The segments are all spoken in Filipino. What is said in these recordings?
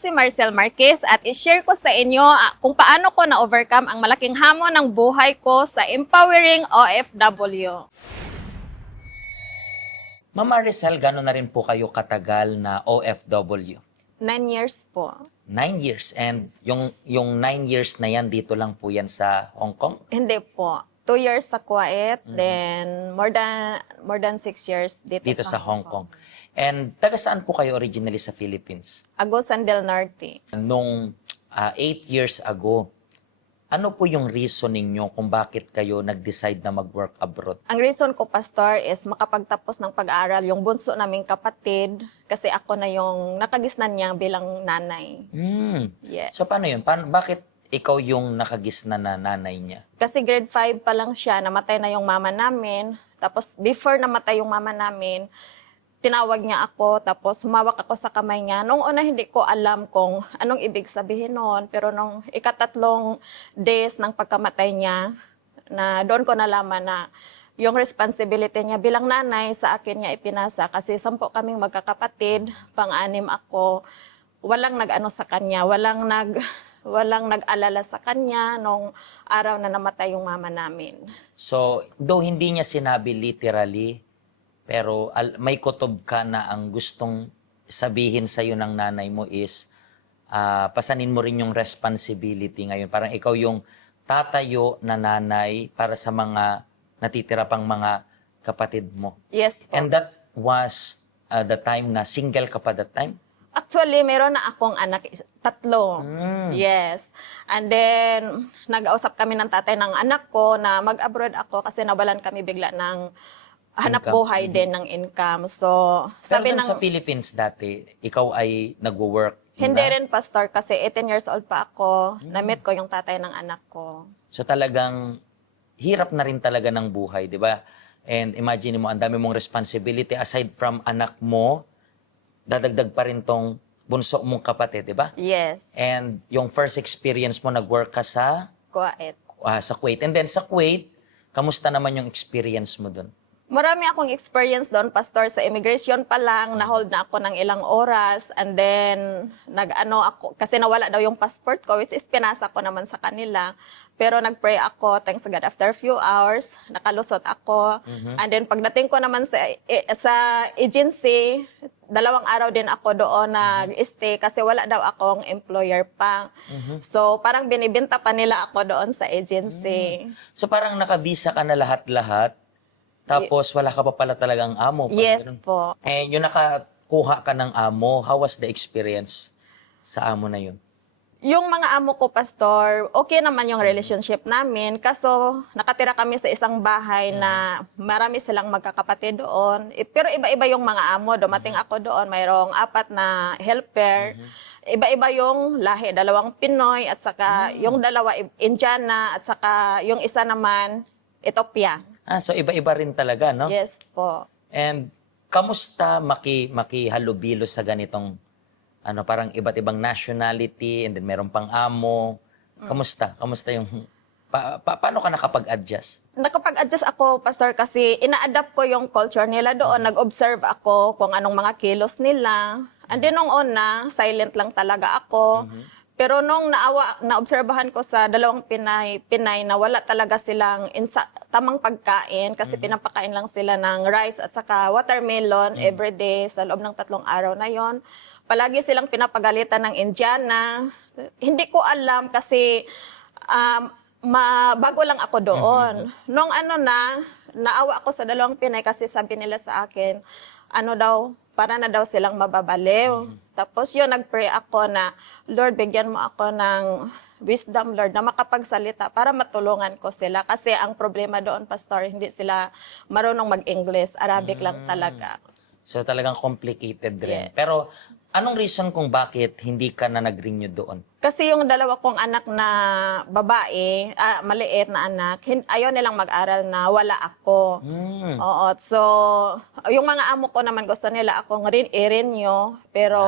si Marcel Marquez at i-share ko sa inyo kung paano ko na-overcome ang malaking hamon ng buhay ko sa Empowering OFW. Ma'am Maricel, gano'n na rin po kayo katagal na OFW? 9 years po. 9 years. And yung 9 years na yan, dito lang po yan sa Hong Kong? Hindi po. 2 years sa Kuwait, then more than 6 years Dito sa Hong Kong. And taga saan po kayo originally sa Philippines? Agusan del Norte. Nung 8 years ago, ano po yung reasoning nyo kung bakit kayo nag-decide na mag-work abroad? Ang reason ko, Pastor, is makapagtapos ng pag-aaral yung bunso naming kapatid kasi ako na yung nakagisnan niya bilang nanay. Yes. So paano yun? Bakit ikaw yung nakagisna na nanay niya? Kasi grade 5 pa lang siya, namatay na yung mama namin. Tapos before namatay yung mama namin, tinawag niya ako, tapos humawak ako sa kamay niya. Noong una, hindi ko alam kung anong ibig sabihin noon. Pero nung ikatatlong days ng pagkamatay niya, na doon ko nalaman na yung responsibility niya bilang nanay sa akin niya ipinasa. Kasi 10 kaming magkakapatid, pang-anim ako. Walang nag-ano sa kanya, walang nag-alala sa kanya nung araw na namatay yung mama namin. So, though hindi niya sinabi literally, pero may kutob ka na ang gustong sabihin sa'yo ng nanay mo is, pasanin mo rin yung responsibility ngayon. Parang ikaw yung tatayo na nanay para sa mga natitira pang mga kapatid mo. Yes po. And that was the time na single ka pa that time? Actually, meron na akong anak, 3. Yes. And then, nag-ausap kami ng tatay ng anak ko na mag-abroad ako kasi nawalan kami bigla ng hanap Income. buhay din ng income. So, Pero sabi dun ng... sa Philippines dati, ikaw ay nagwo-work Hindi na? rin, Pastor, kasi 18 years old pa ako. Na-meet ko yung tatay ng anak ko. So talagang hirap na rin talaga ng buhay, di ba? And imagine mo, ang dami mong responsibility aside from anak mo, dadagdag pa rin tong bunso mong kapatid, di ba? Yes. And yung first experience mo, nag-work ka Kuwait. sa Kuwait. And then sa Kuwait, kamusta naman yung experience mo dun? Marami akong experience doon, Pastor. Sa immigration pa lang, na-hold na ako ng ilang oras. And then, nag-ano ako, kasi nawala daw yung passport ko, which is pinasa ko naman sa kanila. Pero nag-pray ako, thanks God, after a few hours, nakalusot ako. And then, pagdating ko naman sa agency, 2 araw din ako doon nag-stay kasi wala daw akong employer pa. So, parang binibenta pa nila ako doon sa agency. So parang naka-visa ka na lahat-lahat, tapos wala ka pa pala talagang amo. Yes Ganun. po. And yung nakakuha ka ng amo, how was the experience sa amo na yun? Yung mga amo ko, Pastor, okay naman yung relationship namin. Kaso, nakatira kami sa isang bahay na marami silang magkakapatid doon. Pero iba-iba yung mga amo. Dumating ako doon, mayroong 4 na helper. Iba-iba yung lahi. 2 Pinoy at saka yung 2 Indiana at saka yung isa naman Ethiopia. So iba-iba rin talaga, no? Yes po. And kamusta makihalubilo sa ganitong parang iba't ibang nationality and then meron pang amo? Kamusta? Kamusta yung paano ka nakapag-adjust? Nakapag-adjust ako, Pastor, kasi ina-adapt ko yung culture nila doon. Nag-observe ako kung anong mga kilos nila. And then nung una, silent lang talaga ako. Pero nung naobserbahan ko sa 2 Pinay na wala talaga silang tamang pagkain kasi pinapakain lang sila ng rice at saka watermelon everyday sa loob ng 3 araw na yon. Palagi silang pinapagalitan ng Indiana. Hindi ko alam kasi bago lang ako doon. Nung naawa ako sa 2 Pinay kasi sabi nila sa akin, para na daw silang mababaliw. Tapos yun, nag-pray ako na, Lord, bigyan mo ako ng wisdom, Lord, na makapagsalita para matulungan ko sila. Kasi ang problema doon, Pastor, hindi sila marunong mag-English. Arabic lang talaga. So talagang complicated rin. Yes. Pero anong reason kung bakit hindi ka na nag-renew doon? Kasi yung 2 kong anak na babae, maliit na anak, ayaw nilang mag-aral na wala ako. Oo. So, yung mga amo ko naman gusto nila akong i-renew. Pero,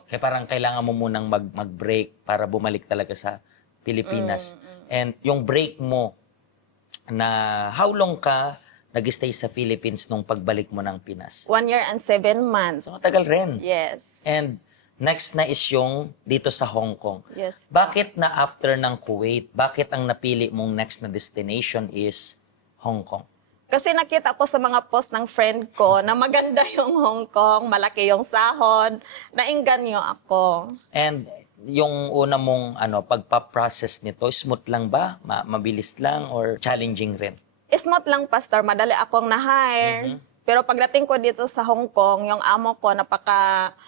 Okay. Kaya parang kailangan mo munang mag-break para bumalik talaga sa Pilipinas. And yung break mo, na how long ka nag-stay sa Philippines nung pagbalik mo ng Pinas? 1 year and 7 months. So matagal rin. Yes. And Next na is yung dito sa Hong Kong. Yes. Bakit na after ng Kuwait, bakit ang napili mong next na destination is Hong Kong? Kasi nakita ko sa mga post ng friend ko na maganda yung Hong Kong, malaki yung sahod, nainganyo ako. And yung una mong pagpa-process nito, smooth lang ba? Mabilis lang or challenging rin? Smooth lang, Pastor, madali akong na-hire. Pero pagdating ko dito sa Hong Kong, yung amo ko napaka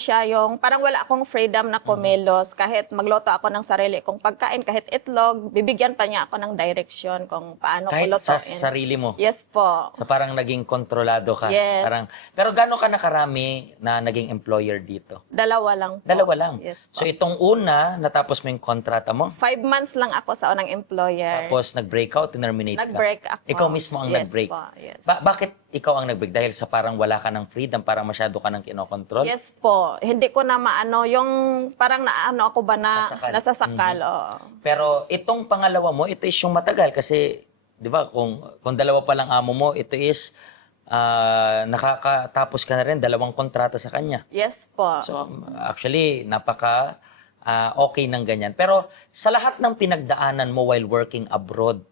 siya, yung parang wala akong freedom na kumilos. Kahit magluto ako ng sarili kong pagkain, kahit itlog, bibigyan pa niya ako ng direction kung paano ko Kahit lutuin. sa sarili mo? Yes po. So parang naging kontrolado ka? Yes. Pero gaano ka nakarami na naging employer dito? Dalawa lang po. Dalawa lang? Yes So po. itong una, natapos mo yung kontrata mo? 5 months lang ako sa unang employer. Tapos nag-breakout, terminate ka? Nag-break ako. Ikaw mismo ang Yes nag-break? po, yes. Bakit ikaw ang nag-break? Dahil sa parang wala ka ng freedom, parang masyado ka ng kinokontrol? Yes po. Hindi ko na maano, yung parang naano ako ba na Sasakal. nasasakal. Oo. Pero itong pangalawa mo, ito is yung matagal kasi, di ba, kung dalawa pa lang amo mo, ito is nakakatapos ka na rin, 2 kontrata sa kanya. Yes po. So, actually, napaka okay ng ganyan. Pero sa lahat ng pinagdaanan mo while working abroad,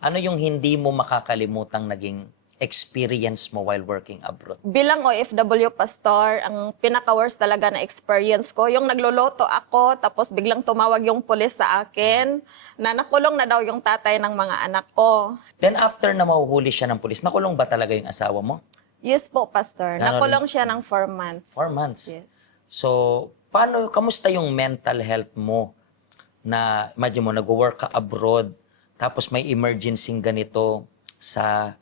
ano yung hindi mo makakalimutang naging experience mo while working abroad? Bilang OFW, Pastor, ang pinaka-worst talaga na experience ko, yung nagluluto ako, tapos biglang tumawag yung pulis sa akin, na nakulong na daw yung tatay ng mga anak ko. Then after na mahuhuli siya ng pulis, nakulong ba talaga yung asawa mo? Yes po, Pastor. Ganon. Nakulong siya ng 4 months. 4 months. Yes. So, kamusta yung mental health mo na, imagine mo, nag-work ka abroad, tapos may emergency ganito sa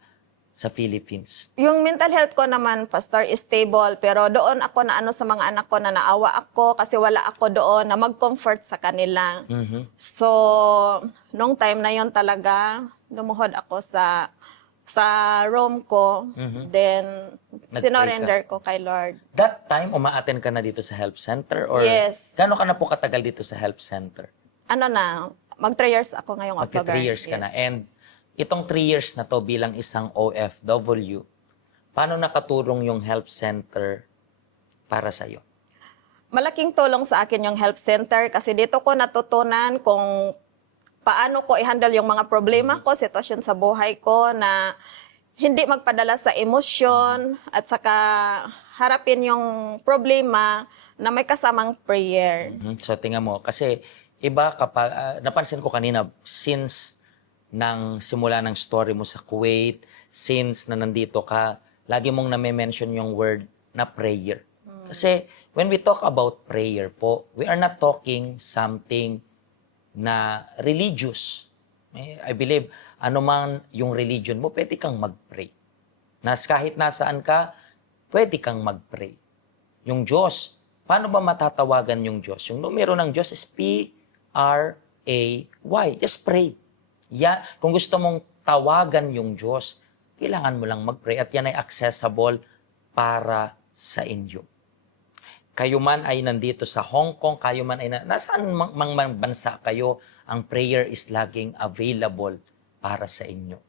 Philippines? Yung mental health ko naman, Pastor, is stable. Pero doon ako na sa mga anak ko na naawa ako kasi wala ako doon na mag-comfort sa kanila. So, nung time na yon talaga, lumuhod ako sa room ko. Then, Nag-pray sinurrender ko kay Lord. That time, umaaten ka na dito sa health center? Or Yes. Gano'n ka na po katagal dito sa health center? Mag 3 years ako ngayong October. 3 years ka na. Yes. And itong 3 years na to bilang isang OFW, paano nakatulong yung health center para sa'yo? Malaking tulong sa akin yung health center kasi dito ko natutunan kung paano ko i-handle yung mga problema ko, sitwasyon sa buhay ko na hindi magpadala sa emosyon at saka harapin yung problema na may kasamang prayer. So tingnan mo, kasi iba kapag, napansin ko kanina, since nang simula ng story mo sa Kuwait, since na nandito ka, lagi mong name-mention yung word na prayer. Kasi when we talk about prayer po, we are not talking something na religious. I believe, ano man yung religion mo, pwede kang mag-pray. Kahit nasaan ka, pwede kang mag-pray. Yung Diyos, paano ba matatawagan yung Diyos? Yung numero ng Diyos is P-R-A-Y. Just pray. Kung gusto mong tawagan yung Diyos, kailangan mo lang mag-pray at yan ay accessible para sa inyo. Kayo man ay nandito sa Hong Kong, kayo man ay nasaan mang bansa kayo, ang prayer is laging available para sa inyo.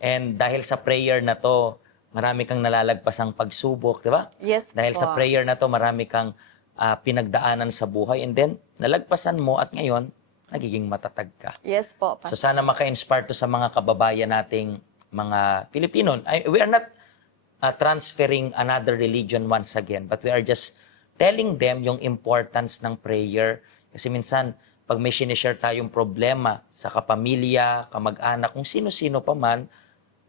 And dahil sa prayer na to, marami kang nalalagpasang pagsubok, di ba? Yes Dahil po. sa prayer na to, marami kang pinagdaanan sa buhay and then nalagpasan mo at ngayon, nagiging matatag ka. Yes po, So Pastor. sana maka-inspire to sa mga kababayan nating mga Filipino. We are not transferring another religion once again, but we are just telling them yung importance ng prayer. Kasi minsan, pag may sinishare tayong problema sa kapamilya, kamag-anak, kung sino-sino pa man,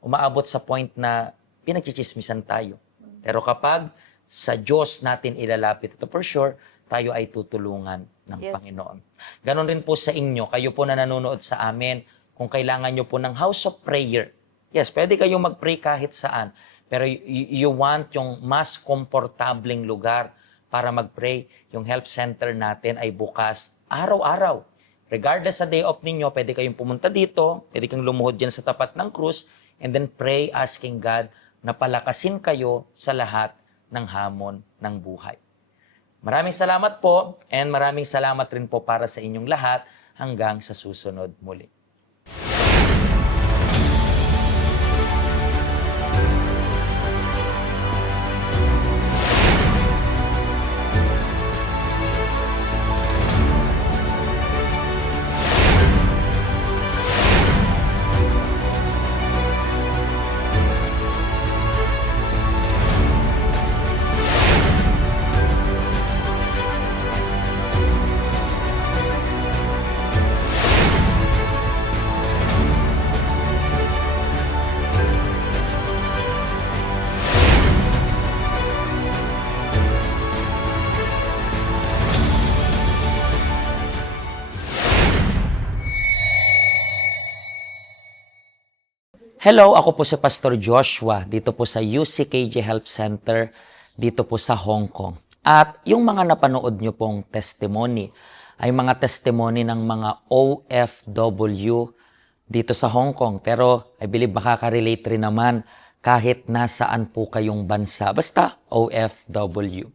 umaabot sa point na pinagchichismisan tayo. Pero kapag sa Diyos natin ilalapit ito, for sure, tayo ay tutulungan ng Yes. Panginoon. Ganon rin po sa inyo, kayo po na nanonood sa amin, kung kailangan nyo po ng house of prayer. Yes, pwede kayong mag-pray kahit saan, pero you want yung mas komportableng lugar para mag-pray. Yung health center natin ay bukas araw-araw. Regardless sa day off ninyo, pwede kayong pumunta dito, pwede kang lumuhod dyan sa tapat ng krus, and then pray asking God na palakasin kayo sa lahat ng hamon ng buhay. Maraming salamat po, and maraming salamat rin po para sa inyong lahat hanggang sa susunod muli. Hello, ako po si Pastor Joshua dito po sa UCKJ Health Center dito po sa Hong Kong. At yung mga napanood nyo pong testimony ay mga testimony ng mga OFW dito sa Hong Kong. Pero I believe makaka-relate rin naman kahit nasaan po kayong bansa. Basta OFW.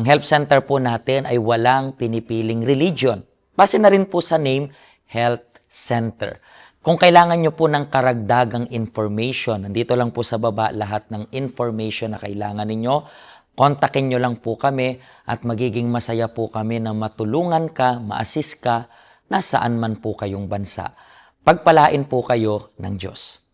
Ang health center po natin ay walang pinipiling religion. Base na rin po sa name, Health Center. Kung kailangan nyo po ng karagdagang information, nandito lang po sa baba lahat ng information na kailangan ninyo. Kontakin nyo lang po kami at magiging masaya po kami na matulungan ka, ma-assist ka, nasaan man po kayong bansa. Pagpalain po kayo ng Diyos.